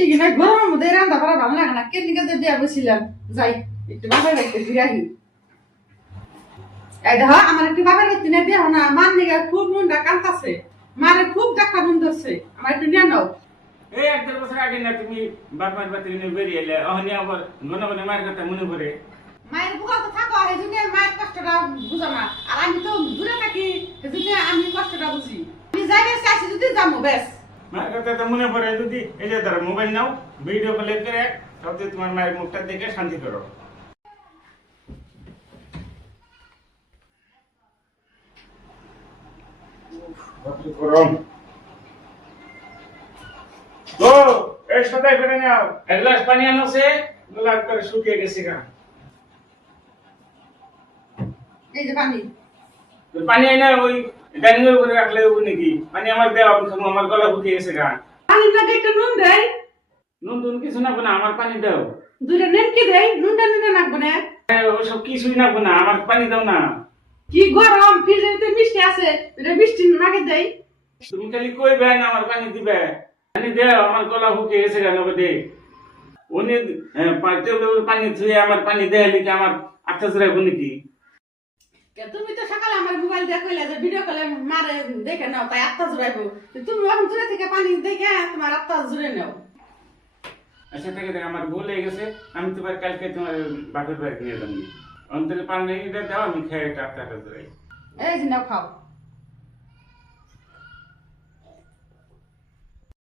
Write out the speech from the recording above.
এইখানে গরমের মধ্যে রান্না করা ভালো লাগে না, কেন নিকে বিয়া বসছিলাম যাই একটু বাপের বাড়িতে ঘুরে আসি। এই দেখো আমার একটু বাপের বাড়িতে নিয়ে দেহ না, মার নিকে খুব মনটা কাঁদতাছে, মারে খুব ডাক্তার মন ধরছে, আমার একটু নিয়ে নাও। এই 1-1.5 বছর আগে না তুমি বাপমার বাড়ি থেকে বেরিয়ে এলে, অহনি আবার ঘন ঘন মায়ের কথা মনে পড়ে। মায়ের বুকা তো থাকো, এই জন্য মায়ের কষ্টটা বুঝো না, আর আমি তো দূরে থাকি, এই জন্য আমি কষ্টটা বুঝি। আমি যাইবে চাইছি যদি যাবো বেশ। মায়ের কথা তো মনে পড়ে, যদি এই যে ধরো মোবাইল নাও, ভিডিও কলে করে সবচেয়ে তোমার মায়ের মুখটা দেখে শান্তি করো। গরম ও এই সদাই করে নাও, এক গ্লাস পানি আনছে, গোলাপ করে শুকিয়ে গেছে গা। এই যে পানি পানি আইনা ওই ডাইনিং এর উপরে রাখলে হবে নাকি? পানি আমার দেওয়া, আমার গলা শুকিয়ে গেছে গা। পানির লাগে একটু নুন দেয়, নুন টুন কিছু না, আমার পানি দাও। দুইটা নেনকি দেয়, নুনটা নুনটা নাকবো না। ওসব কিছুই না, আমার পানি দাও না। কি গরম, ফ্রিজে তো মিষ্টি আছে, এটা মিষ্টি নাকে দেয়। তুমি খালি কইবে না আমার পানি দিবে, পানি দাও, আমার গলা শুকিয়ে গেছে গা। নগদে উনি পানি ধুয়ে আমার পানি দেয় নাকি? আমার আত্মা জোড়াইব নাকি? তুমি তো সকালে আমার মোবাইল দিয়ে কইলা যে ভিডিও কলে মারে দেখে নাও, তাই আত্মা জুড়াইবো। তুমি এখন দূরে থেকে পানি দেখে তোমার আত্মা জুড়ে নাও। আচ্ছা থেকে দেখ, আমার ভুল হয়ে গেছে, আমি তোমার কালকে তোমার বাপের বাড়ি নিয়ে যাবো। অন্তরে পানি দাও, আমি খেয়ে একটা আত্মাটা জোড়াই। এই যে নাও খাও।